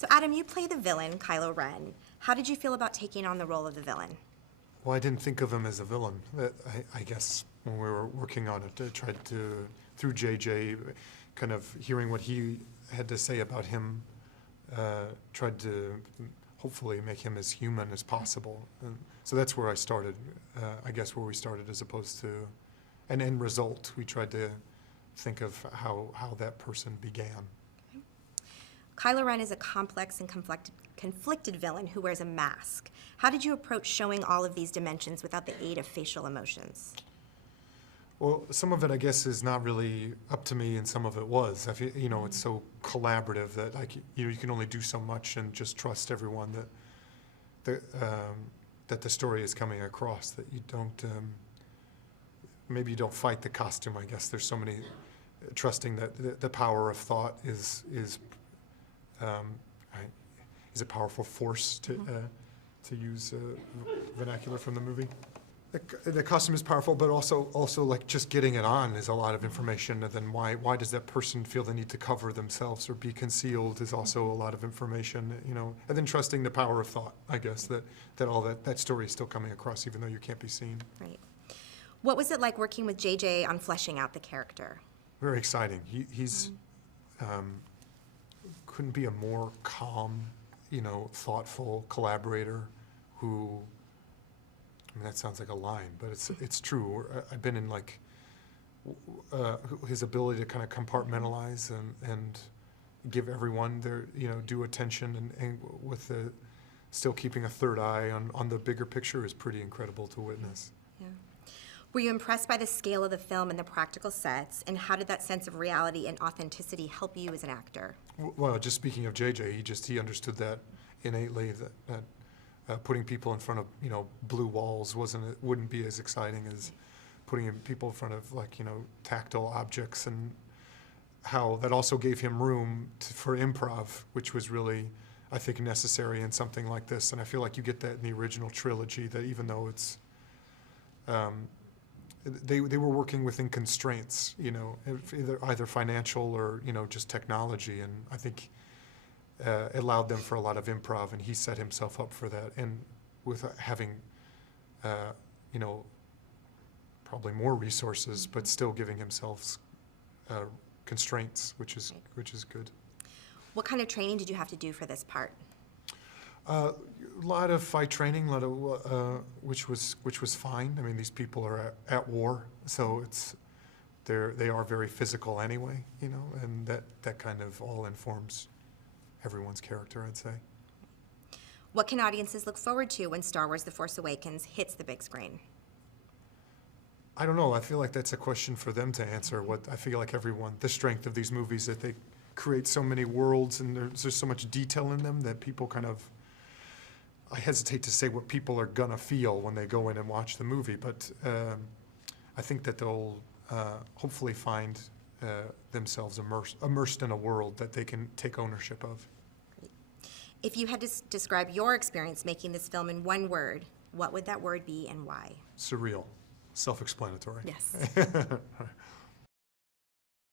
So Adam, you play the villain, Kylo Ren. How did you feel about taking on the role of the villain? Well, I didn't think of him as a villain. I guess when we were working on it, I tried to, through JJ, kind of hearing what he had to say about him, tried to hopefully make him as human as possible. And so that's where I started, I guess where we started, as opposed to an end result. We tried to think of how that person began. Okay. Kylo Ren is a complex and conflicted villain who wears a mask. How did you approach showing all of these dimensions without the aid of facial emotions? Well, some of it, I guess, is not really up to me, and some of it was. I feel, you know, it's so collaborative that, like, you can only do so much and just trust everyone that the story is coming across. that you don't, maybe you don't fight the costume. I guess there's so many, trusting that the power of thought is a powerful force to use vernacular from the movie. The costume is powerful, but also like just getting it on is a lot of information. And then why does that person feel the need to cover themselves or be concealed is also a lot of information, you know. And then trusting the power of thought, I guess, that all that story is still coming across even though you can't be seen. Right. What was it like working with JJ on fleshing out the character? Very exciting. He's couldn't be a more calm, you know, thoughtful collaborator who, I mean, that sounds like a line, but it's true. I've been in, like, his ability to kind of compartmentalize and give everyone their, you know, due attention and with the still keeping a third eye on the bigger picture is pretty incredible to witness. Yeah. Were you impressed by the scale of the film and the practical sets, and how did that sense of reality and authenticity help you as an actor? Well, just speaking of JJ, he understood that innately, that putting people in front of, you know, blue walls wouldn't be as exciting as putting people in front of, like, you know, tactile objects, and how that also gave him room for improv, which was really, I think, necessary in something like this. And I feel like you get that in the original trilogy, that even though it's they were working within constraints, you know, either financial or, you know, just technology, and I think it allowed them for a lot of improv, and he set himself up for that. And with having, you know, probably more resources, but still giving himself constraints, which is good. What kind of training did you have to do for this part? A lot of fight training, which was fine. I mean, these people are at war, so they are very physical anyway, you know, and that kind of all informs everyone's character, I'd say. What can audiences look forward to when Star Wars: The Force Awakens hits the big screen? I don't know. I feel like that's a question for them to answer. I feel like the strength of these movies, that they create so many worlds and there's so much detail in them that people kind of, I hesitate to say what people are gonna feel when they go in and watch the movie, but I think that they'll hopefully find themselves immersed in a world that they can take ownership of. Great. If you had to describe your experience making this film in one word, what would that word be and why? Surreal. Self-explanatory. Yes.